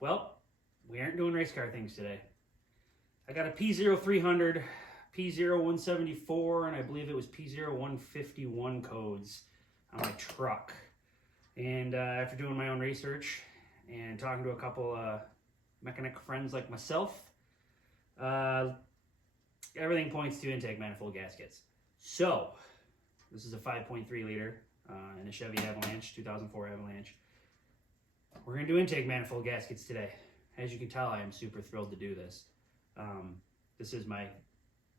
Well, we aren't doing race car things today. I got a P0300 P0174 and I believe it was P0151 codes on my truck. And after doing my own research and talking to a couple mechanic friends like myself, everything points to intake manifold gaskets. So, this is a 5.3 liter in a Chevy Avalanche, 2004 Avalanche. We're going to do intake manifold gaskets today. As you can tell, I am super thrilled to do this. This is my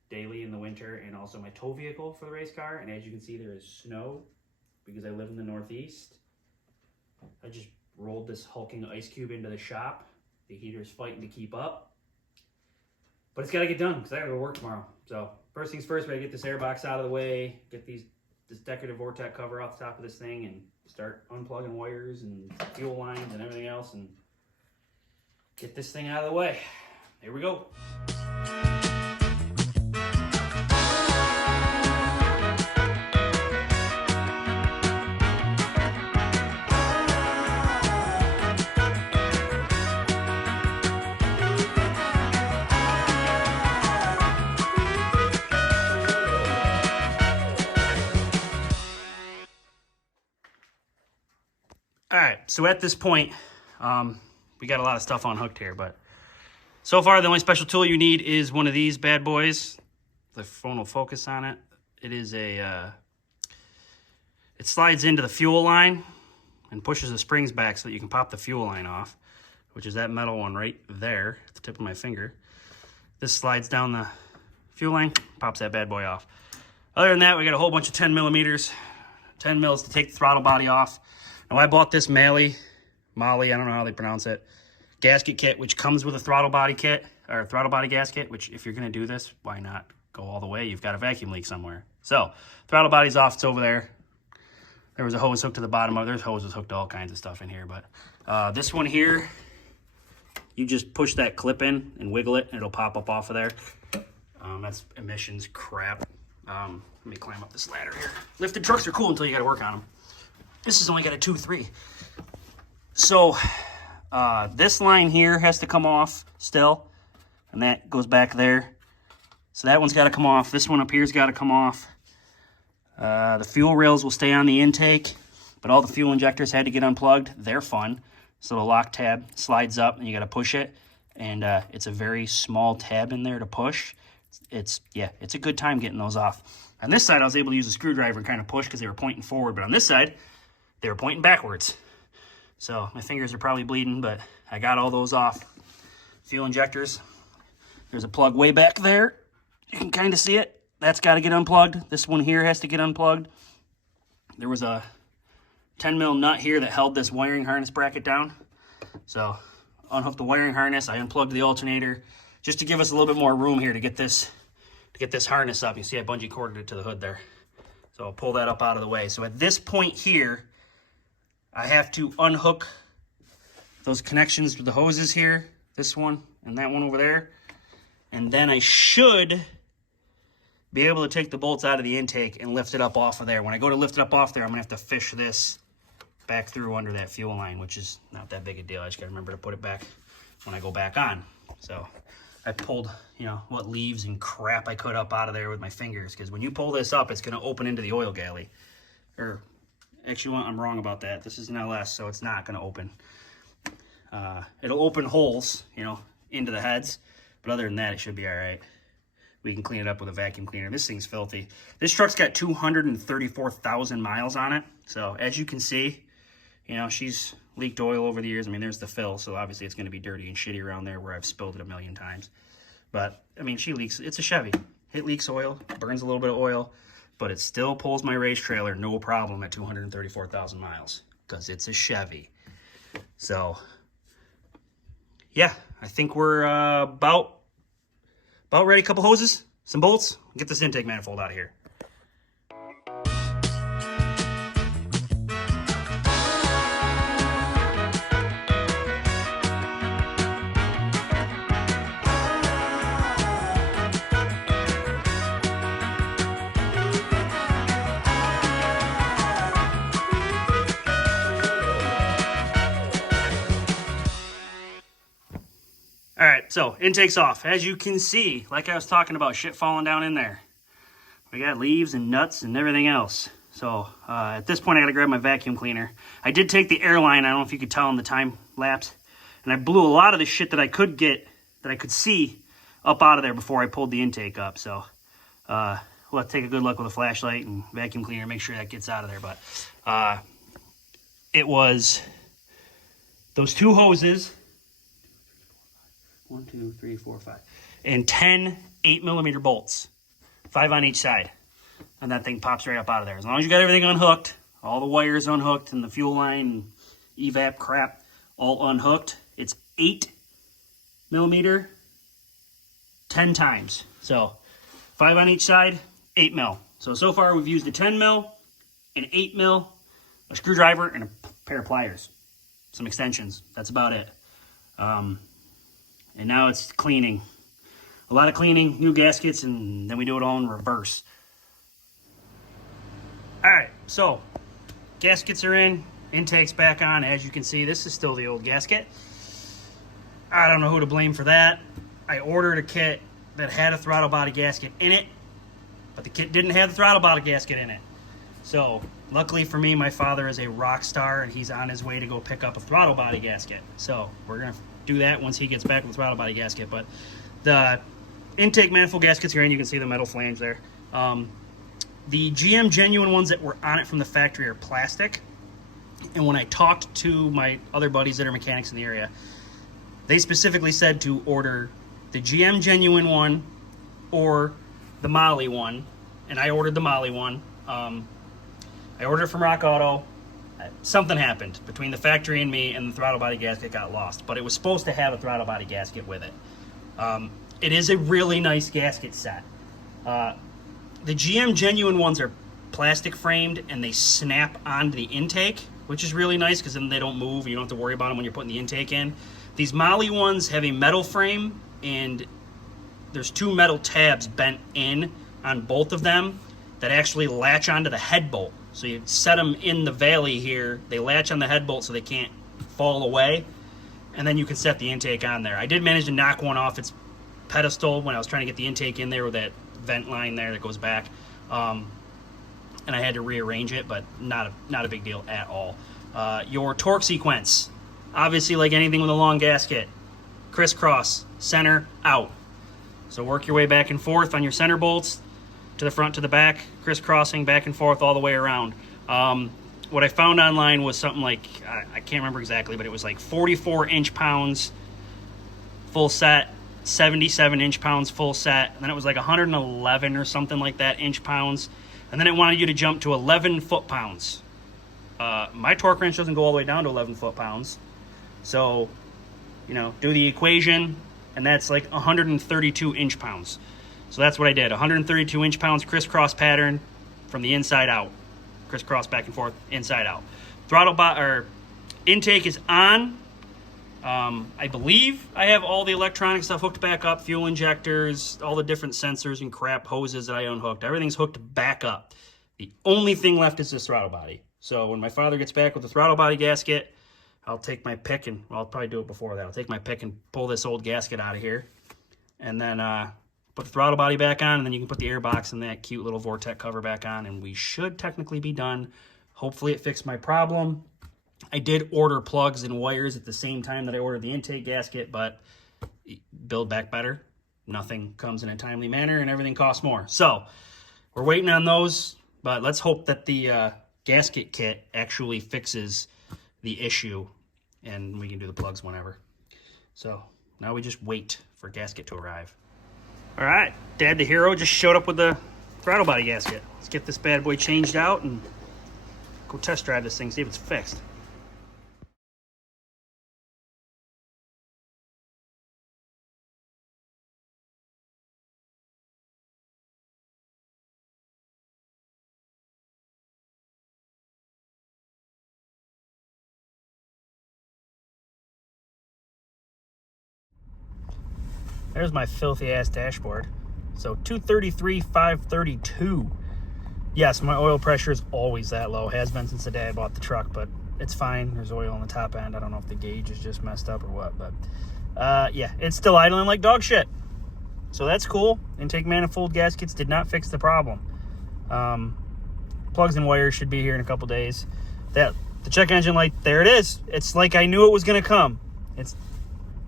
daily in the winter and also my tow vehicle for the race car. And as you can see, there is snow because I live in the Northeast. I just rolled this hulking ice cube into the shop. The heater's fighting to keep up. But it's got to get done because I got to go work tomorrow. So first things first, we got to get this air box out of the way, get this decorative Vortex cover off the top of this thing, and start unplugging wires and fuel lines and everything else and get this thing out of the way. Here we go. All right, so at this point, we got a lot of stuff unhooked here, but so far the only special tool you need is one of these bad boys. The phone will focus on it. It is it slides into the fuel line and pushes the springs back so that you can pop the fuel line off, which is that metal one right there at the tip of my finger. This slides down the fuel line, pops that bad boy off. Other than that, we got a whole bunch of 10 millimeters, 10 mils to take the throttle body off. Now I bought this Molly, I don't know how they pronounce it, gasket kit, which comes with a throttle body kit, or throttle body gasket, which if you're gonna do this, why not go all the way? You've got a vacuum leak somewhere. So, throttle body's off, it's over there. There was a hose hooked to the bottom of it. There's hoses hooked to all kinds of stuff in here, but this one here, you just push that clip in and wiggle it, and it'll pop up off of there. That's emissions crap. Let me climb up this ladder here. Lifted trucks are cool until you gotta work on them. This has only got a 2.3. So this line here has to come off still, and that goes back there. So that one's got to come off. This one up here's got to come off. The fuel rails will stay on the intake, but all the fuel injectors had to get unplugged. They're fun. So the lock tab slides up, and you got to push it, and it's a very small tab in there to push. It's a good time getting those off. On this side, I was able to use a screwdriver and kind of push because they were pointing forward, but on this side, they were pointing backwards. So my fingers are probably bleeding, but I got all those off. Fuel injectors. There's a plug way back there. You can kind of see it. That's got to get unplugged. This one here has to get unplugged. There was a 10 mil nut here that held this wiring harness bracket down. So unhooked the wiring harness. I unplugged the alternator just to give us a little bit more room here to get this harness up. You see I bungee corded it to the hood there. So I'll pull that up out of the way. So at this point here, I have to unhook those connections with the hoses here, this one and that one over there. And then I should be able to take the bolts out of the intake and lift it up off of there. When I go to lift it up off there, I'm gonna have to fish this back through under that fuel line, which is not that big a deal. I just gotta remember to put it back when I go back on. So I pulled, what leaves and crap I could up out of there with my fingers, because when you pull this up, it's gonna open into the oil galley. Or actually, I'm wrong about that. This is an LS, so it's not going to open. It'll open holes, into the heads. But other than that, it should be all right. We can clean it up with a vacuum cleaner. This thing's filthy. This truck's got 234,000 miles on it. So as you can see, she's leaked oil over the years. I mean, there's the fill, so obviously it's going to be dirty and shitty around there where I've spilled it a million times. But, I mean, she leaks. It's a Chevy. It leaks oil, burns a little bit of oil. But it still pulls my race trailer no problem at 234,000 miles because it's a Chevy. So, yeah, I think we're about ready. A couple hoses, some bolts, get this intake manifold out of here. right, so intake's off. As you can see, like I was talking about, shit falling down in there. We got leaves and nuts and everything else. So at this point, I gotta grab my vacuum cleaner. I did take the airline, I don't know if you could tell in the time lapse, and I blew a lot of the shit that I could get, that I could see up out of there before I pulled the intake up. So we'll have to take a good look with a flashlight and vacuum cleaner and make sure that gets out of there. But it was those two hoses, 1, 2, 3, 4, 5, and 10 8mm bolts, 5 on each side. And that thing pops right up out of there. As long as you got everything unhooked, all the wires unhooked, and the fuel line and evap crap all unhooked, it's 8mm 10 times. So 5 on each side, 8mm. So far we've used a 10mm, an 8mm, a screwdriver, and a pair of pliers. Some extensions. That's about it. And now it's cleaning. A lot of cleaning, new gaskets, and then we do it all in reverse. Alright, so gaskets are in, intake's back on. As you can see, this is still the old gasket. I don't know who to blame for that. I ordered a kit that had a throttle body gasket in it, but the kit didn't have the throttle body gasket in it. So luckily for me, my father is a rock star and he's on his way to go pick up a throttle body gasket. So we're gonna do that once he gets back with the throttle body gasket. But the intake manifold gaskets are in. You can see the metal flange there. The GM genuine ones that were on it from the factory are plastic. And when I talked to my other buddies that are mechanics in the area, they specifically said to order the GM genuine one or the Molly one. And I ordered the Molly one. I ordered it from Rock Auto. Something happened between the factory and me, and the throttle body gasket got lost. But it was supposed to have a throttle body gasket with it. It is a really nice gasket set. The GM genuine ones are plastic framed and they snap onto the intake, which is really nice because then they don't move. You don't have to worry about them when you're putting the intake in. These Molly ones have a metal frame and there's 2 metal tabs bent in on both of them that actually latch onto the head bolt. So you set them in the valley here, they latch on the head bolt so they can't fall away, and then you can set the intake on there. I did manage to knock one off its pedestal when I was trying to get the intake in there with that vent line there that goes back, and I had to rearrange it, but not a big deal at all. Your torque sequence, obviously like anything with a long gasket, crisscross, center, out. So work your way back and forth on your center bolts, to the front, to the back, crisscrossing back and forth all the way around. What I found online was something like, I can't remember exactly, but it was like 44 inch-pounds full set, 77 inch-pounds full set, and then it was like 111 or something like that inch-pounds, and then it wanted you to jump to 11 foot-pounds. My torque wrench doesn't go all the way down to 11 foot-pounds, so, you know, do the equation, and that's like 132 inch-pounds. So that's what I did, 132 inch-pounds crisscross pattern from the inside out. Crisscross back and forth, inside out. Intake is on. I believe I have all the electronic stuff hooked back up, fuel injectors, all the different sensors and crap, hoses that I unhooked. Everything's hooked back up. The only thing left is this throttle body. So when my father gets back with the throttle body gasket, I'll take my pick and, well, I'll probably do it before that. I'll take my pick and pull this old gasket out of here. And then put the throttle body back on, and then you can put the air box and that cute little Vortec cover back on, and we should technically be done. Hopefully it fixed my problem. I did order plugs and wires at the same time that I ordered the intake gasket, but build back better. Nothing comes in a timely manner, and everything costs more. So we're waiting on those, but let's hope that the gasket kit actually fixes the issue, and we can do the plugs whenever. So now we just wait for gasket to arrive. All right, Dad the hero just showed up with the throttle body gasket. Let's get this bad boy changed out and go test drive this thing, see if it's fixed. There's my filthy ass dashboard. So 233, 532. Yes, my oil pressure is always that low. Has been since the day I bought the truck, but it's fine. There's oil on the top end. I don't know if the gauge is just messed up or what, but Yeah, it's still idling like dog shit. So that's cool. Intake manifold gaskets did not fix the problem. Plugs and wires should be here in a couple days. The check engine light, there it is. It's like I knew it was going to come. It's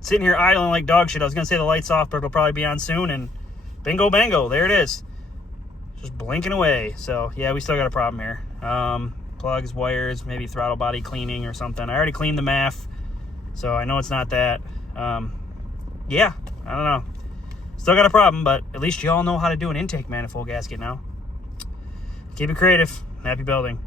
sitting here idling like dog shit. I was going to say the light's off, but it'll probably be on soon. And bingo bango, there it is. Just blinking away. So, yeah, we still got a problem here. Plugs, wires, maybe throttle body cleaning or something. I already cleaned the MAF, so I know it's not that. Yeah, I don't know. Still got a problem, but at least you all know how to do an intake manifold gasket now. Keep it creative. Happy building.